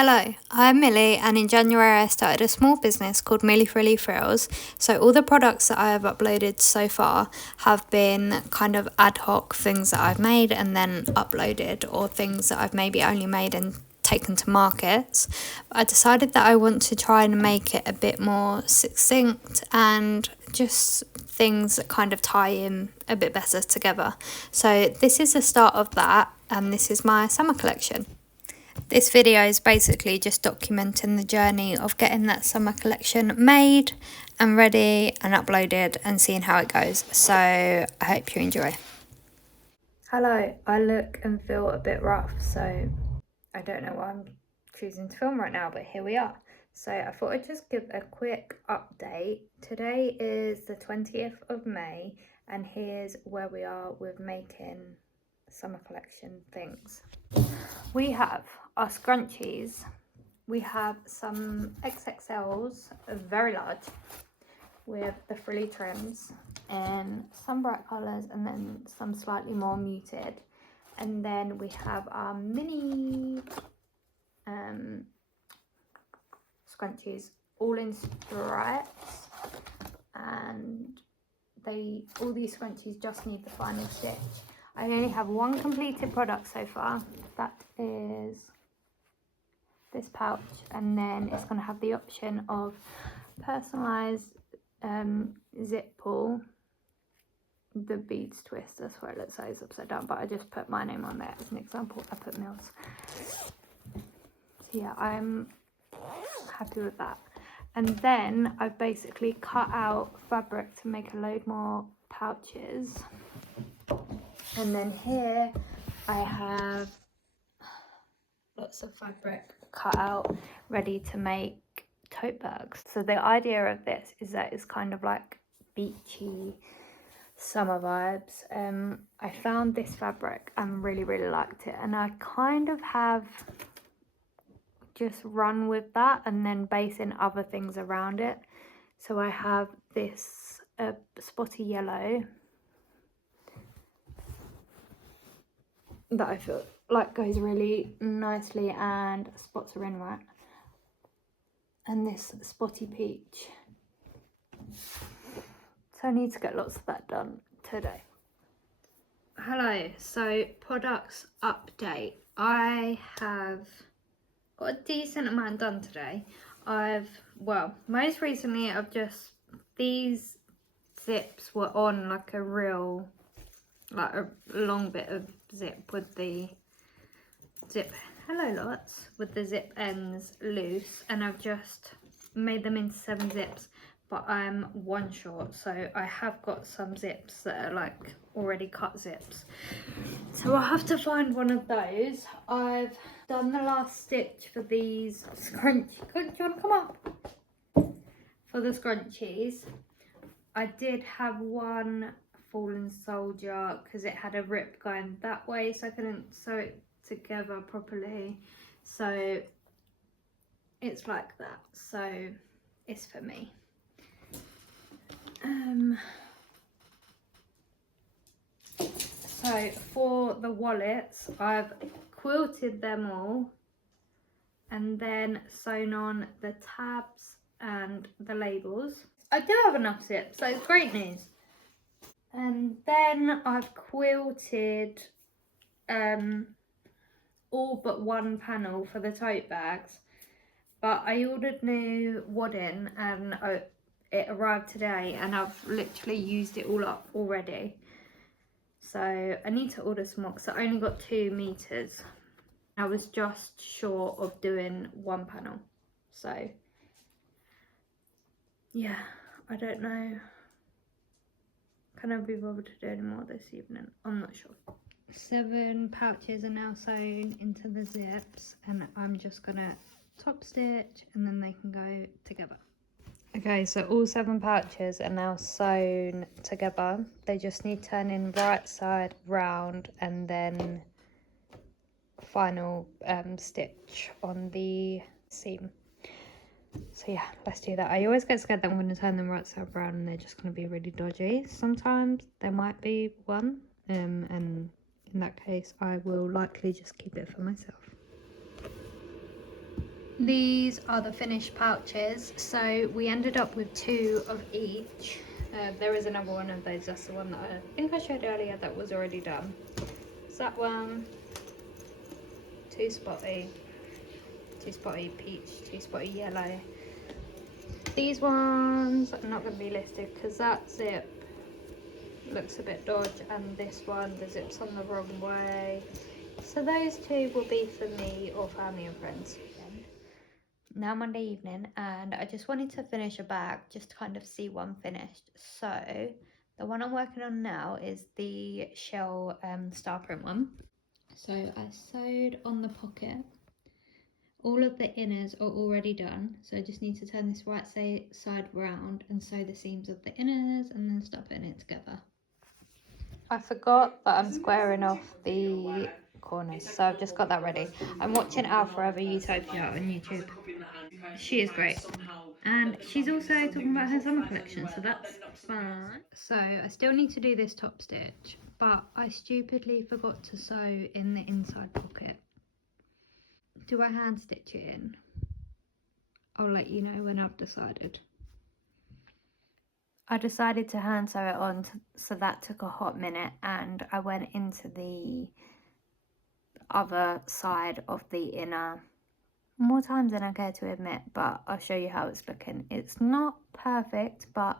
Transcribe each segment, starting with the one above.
Hello, I'm Millie, and in January I started a small business called Millie Frills. So all the products that I have uploaded so far have been kind of ad hoc things that I've made and then uploaded, or things that I've maybe only made and taken to markets. I decided that I want to try and make it a bit more succinct and just things that kind of tie in a bit better together. So this is the start of that, and this is my summer collection. This video is basically just documenting the journey of getting that summer collection made and ready and uploaded and seeing how it goes. So I hope you enjoy. Hello, I look and feel a bit rough, so I don't know why I'm choosing to film right now, but here we are. So I thought I'd just give a quick update. Today is the 20th of May, and here's where we are with making summer collection things. We have our scrunchies. We have some XXLs, very large, with the frilly trims and some bright colours and then some slightly more muted. And then we have our mini scrunchies, all in stripes, and all these scrunchies just need the final stitch. I only have one completed product so far. That is this pouch, and then it's going to have the option of personalised zip pull, the beads twist. That's where it looks like it's upside down, but I just put my name on there as an example. I put Mills. So yeah, I'm happy with that. And then I've basically cut out fabric to make a load more pouches. And then here I have lots of fabric cut out ready to make tote bags. So the idea of this is that it's kind of like beachy summer vibes. I found this fabric and really liked it, and I kind of have just run with that and then base in other things around it. So I have this spotty yellow that I feel like goes really nicely and spots are in right. And this spotty peach. So I need to get lots of that done today. Hello, so products update. I have got a decent amount done today. Most recently these zips were on like a long bit of zip with the zip with the zip ends loose, and I've just made them into 7 zips, but I'm one short, so I have got some zips that are like already cut zips, so I'll have to find one of those. I've done the last stitch for these scrunchies. Do you want to come up? For the scrunchies, I did have one fallen soldier because it had a rip going that way, so I couldn't sew it together properly, so it's like that, so it's for me. So for the wallets, I've quilted them all and then sewn on the tabs and the labels. I do have enough zips, so it's great news. And then I've quilted all but one panel for the tote bags, but I ordered new wadding and it arrived today, and I've literally used it all up already, so I need to order some more because I only got 2 meters. I was just short of doing one panel, so yeah, I don't know, can I be bothered to do any more this evening? I'm not sure. 7 pouches are now sewn into the zips, and I'm just gonna top stitch and then they can go together. Okay, so all 7 pouches are now sewn together. They just need turning right side round and then final stitch on the seam. So yeah, let's do that. I always get scared that I'm going to turn them right side round and they're just going to be really dodgy. Sometimes there might be one, and in that case I will likely just keep it for myself. These are the finished pouches. So we ended up with 2 of each. There is another one of those. That's the one that I think I showed earlier that was already done. So that one, 2 spotty, 2 spotty peach, 2 spotty yellow. These ones are not going to be listed because that zip looks a bit dodgy, and this one, the zip's on the wrong way. So those 2 will be for me or family and friends. Now Monday evening, and I just wanted to finish a bag, just to kind of see one finished. So the one I'm working on now is the shell star print one. So I sewed on the pocket. All of the inners are already done, so I just need to turn this right side round and sew the seams of the inners and then start putting it together. I forgot that I'm squaring off the corners, so I've just got that ready. I'm watching Our Forever Utopia on YouTube. She is great. And she's also talking about her summer collection, so that's fun. So I still need to do this top stitch, but I stupidly forgot to sew in the inside pocket. Do I hand stitch it in? I'll let you know when I've decided. I decided to hand sew it on, so that took a hot minute, and I went into the other side of the inner more times than I care to admit, but I'll show you how it's looking. It's not perfect, but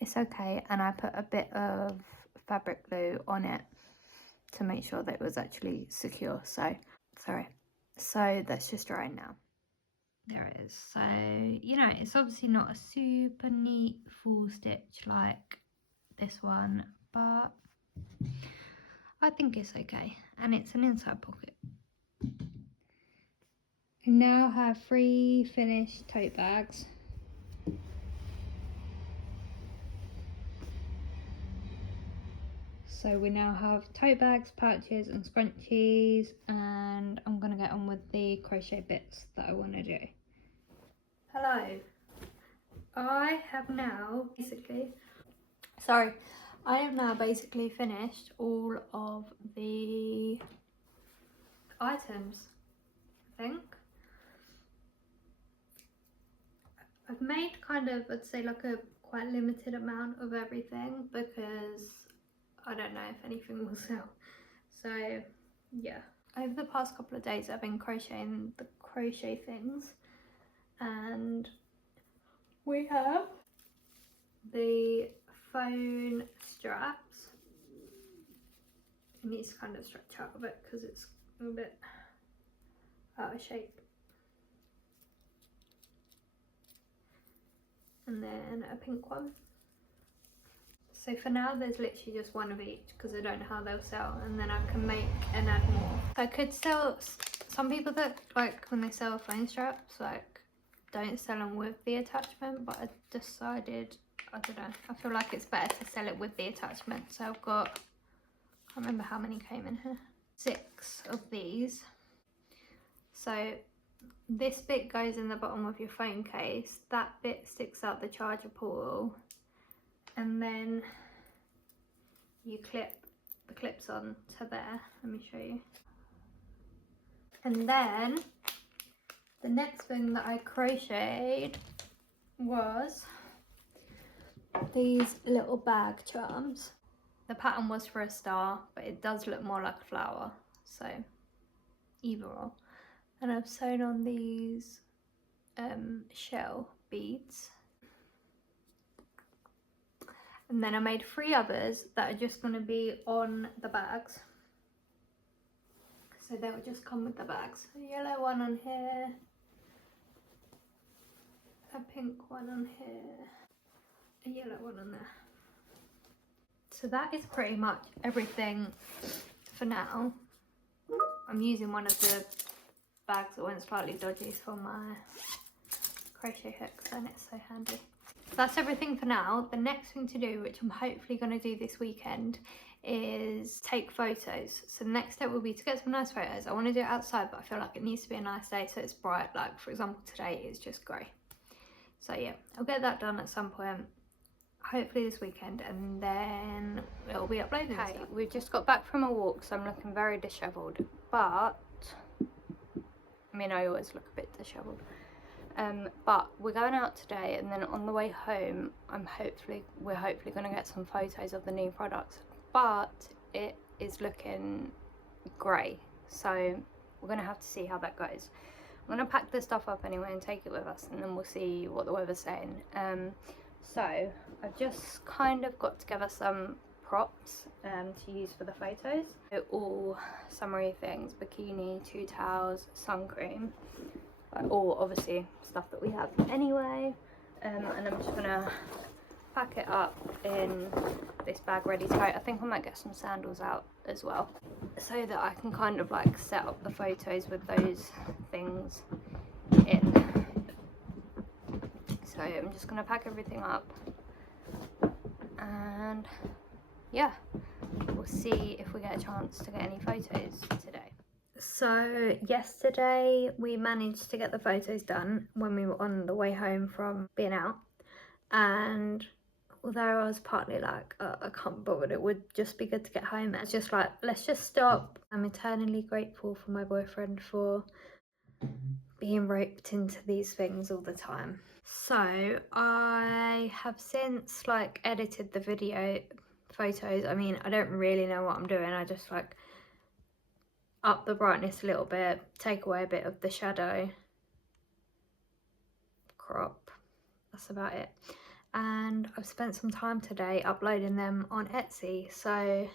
it's okay, and I put a bit of fabric glue on it to make sure that it was actually secure. So that's just drying now. There it is. So, you know, it's obviously not a super neat full stitch like this one, but I think it's okay, and it's an inside pocket. I now have 3 finished tote bags. So we now have tote bags, pouches and scrunchies, and I'm going to get on with the crochet bits that I want to do. Hello. I have now basically finished all of the items, I think. I've made kind of, I'd say, like a quite limited amount of everything because I don't know if anything will sell. So yeah, over the past couple of days I've been crocheting the crochet things, and we have the phone straps. It needs to kind of stretch out a bit because it's a bit out of shape. And then a pink one. So for now there's literally just one of each because I don't know how they'll sell, and then I can make and add more. So I could sell, some people that like when they sell phone straps like don't sell them with the attachment, but I decided, I don't know, I feel like it's better to sell it with the attachment. So I've got, I can't remember how many came in here, 6 of these. So this bit goes in the bottom of your phone case, that bit sticks out the charger portal, and then you clip the clips on to there. Let me show you. And then the next thing that I crocheted was these little bag charms. The pattern was for a star, but it does look more like a flower, so either or. And I've sewn on these shell beads. And then I made 3 others that are just going to be on the bags. So they will just come with the bags. A yellow one on here, a pink one on here, a yellow one on there. So that is pretty much everything for now. I'm using one of the bags that went slightly dodgy for my crochet hooks, and it's so handy. That's everything for now. The next thing to do, which I'm hopefully going to do this weekend, is take photos. So the next step will be to get some nice photos. I want to do it outside, but I feel like it needs to be a nice day so it's bright. Like for example today it's just grey. So yeah, I'll get that done at some point, hopefully this weekend, and then it'll be uploaded. Okay, we've just got back from a walk, so I'm looking very dishevelled, but I mean, I always look a bit dishevelled. But we're going out today, and then on the way home we're hopefully going to get some photos of the new products, but it is looking grey, so we're going to have to see how that goes. I'm going to pack this stuff up anyway and take it with us, and then we'll see what the weather's saying. So I've just kind of got together some props to use for the photos. So all summery things: bikini, 2 towels, sun cream, all obviously stuff that we have anyway. And I'm just gonna pack it up in this bag ready to go. I think I might get some sandals out as well, so that I can kind of like set up the photos with those things in. So I'm just gonna pack everything up, and yeah, we'll see if we get a chance to get any photos today. So yesterday we managed to get the photos done when we were on the way home from being out, and although I was partly like, I can't bother, it would just be good to get home, it's just like, let's just stop. I'm eternally grateful for my boyfriend for being roped into these things all the time. So I have since like edited the video photos. I mean, I don't really know what I'm doing. I just like up the brightness a little bit, take away a bit of the shadow, crop, that's about it. And I've spent some time today uploading them on Etsy, so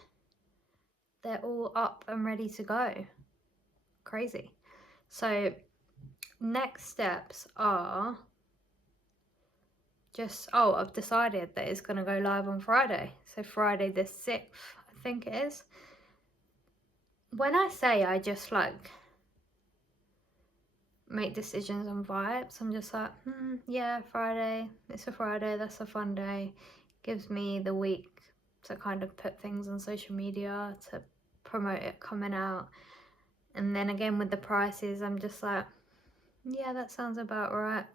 they're all up and ready to go. Crazy. So next steps are just, I've decided that it's going to go live on Friday, so Friday the 6th, I think it is. When I say I just like make decisions on vibes, I'm just like, yeah, Friday, it's a Friday, that's a fun day. Gives me the week to kind of put things on social media to promote it coming out. And then again with the prices, I'm just like, yeah, that sounds about right.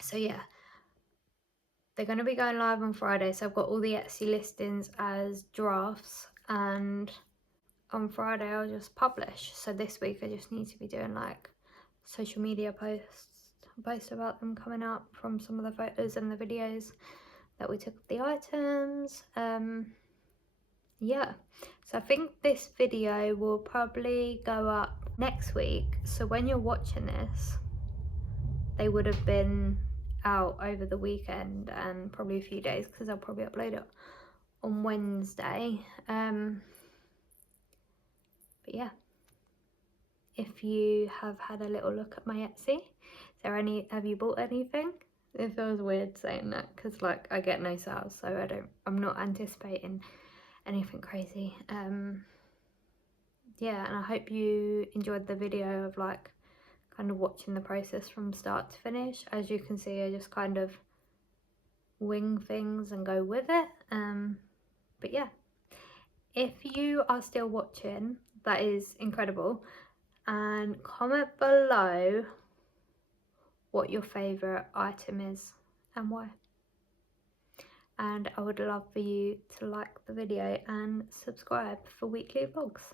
So yeah, they're going to be going live on Friday, so I've got all the Etsy listings as drafts, and on Friday I'll just publish. So this week I just need to be doing like social media posts about them coming up from some of the photos and the videos that we took of the items. Yeah, so I think this video will probably go up next week, so when you're watching this they would have been out over the weekend and probably a few days, because I'll probably upload it on Wednesday. But yeah, if you have had a little look at my Etsy, have you bought anything? It feels weird saying that, because like I get no sales, so I'm not anticipating anything crazy. Yeah, and I hope you enjoyed the video of like kind of watching the process from start to finish. As you can see, I just kind of wing things and go with it. But yeah, if you are still watching, that is incredible, and comment below what your favorite item is and why. And I would love for you to like the video and subscribe for weekly vlogs.